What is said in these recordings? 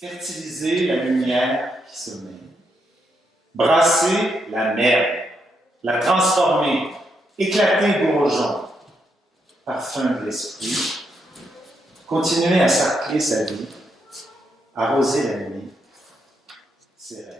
fertiliser la lumière qui se met, brasser la merde, la transformer, éclater bourgeon, parfum de l'esprit, continuer à sarcler sa vie, arroser la nuit, ses rêves.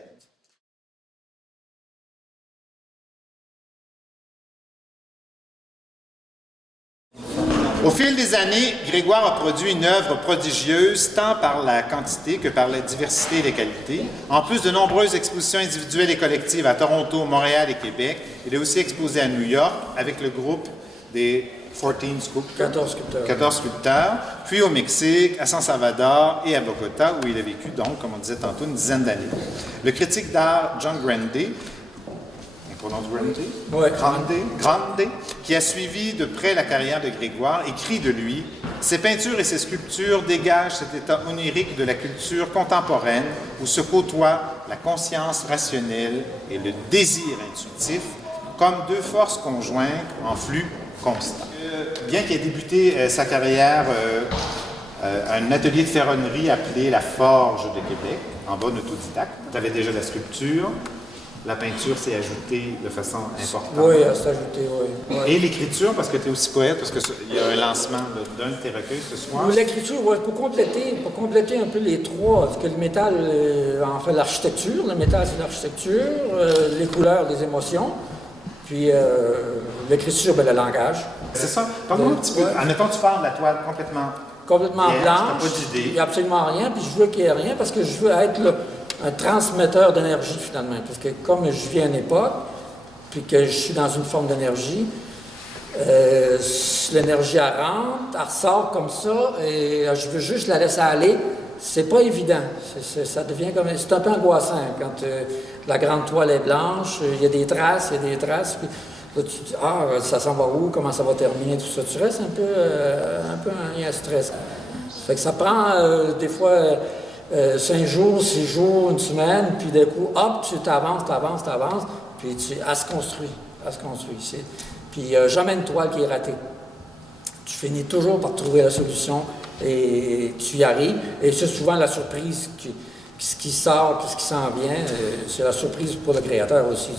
Au fil des années, Grégoire a produit une œuvre prodigieuse tant par la quantité que par la diversité des qualités. En plus de nombreuses expositions individuelles et collectives à Toronto, Montréal et Québec, il est aussi exposé à New York avec le groupe des 14 sculpteurs, puis au Mexique, à San Salvador et à Bogota, où il a vécu, donc, comme on disait tantôt, une dizaine d'années. Le critique d'art John Grandy, Grande, qui a suivi de près la carrière de Grégoire, écrit de lui « Ses peintures et ses sculptures dégagent cet état onirique de la culture contemporaine où se côtoient la conscience rationnelle et le désir intuitif comme deux forces conjointes en flux constant. » Bien qu'il ait débuté sa carrière à un atelier de ferronnerie appelé la Forge de Québec, en bon autodidacte, tu avais déjà la sculpture. La peinture s'est ajoutée de façon importante. Oui, elle s'est ajoutée, oui. Et l'écriture, parce que tu es aussi poète, parce qu'il y a un lancement d'un de tes recueils ce soir. L'écriture, oui, pour compléter un peu les trois, parce que le métal, en fait, l'architecture, le métal, c'est l'architecture, les couleurs, les émotions, puis l'écriture, ben, le langage. C'est ça. Parle-moi un petit peu. Admettons, tu parles de la toile complètement blanche. T'as pas d'idée. Il n'y a absolument rien, puis je veux qu'il n'y ait rien, parce que je veux être un transmetteur d'énergie, finalement. Parce que comme je vis à une époque, puis que je suis dans une forme d'énergie, l'énergie, elle rentre, elle ressort comme ça, et je veux juste la laisser aller. C'est pas évident. Ça devient comme... C'est un peu angoissant quand la grande toile est blanche, il y a des traces, puis là, tu te dis, ça s'en va où, comment ça va terminer, tout ça. Tu restes un peu un stress. Ça fait que ça prend des fois 5 jours, 6 jours, une semaine, puis d'un coup, hop, tu t'avances, puis elle se construit. Puis il n'y a jamais une toile qui est ratée. Tu finis toujours par trouver la solution et tu y arrives. Et c'est souvent la surprise qui sort, puis ce qui s'en vient, c'est la surprise pour le créateur aussi.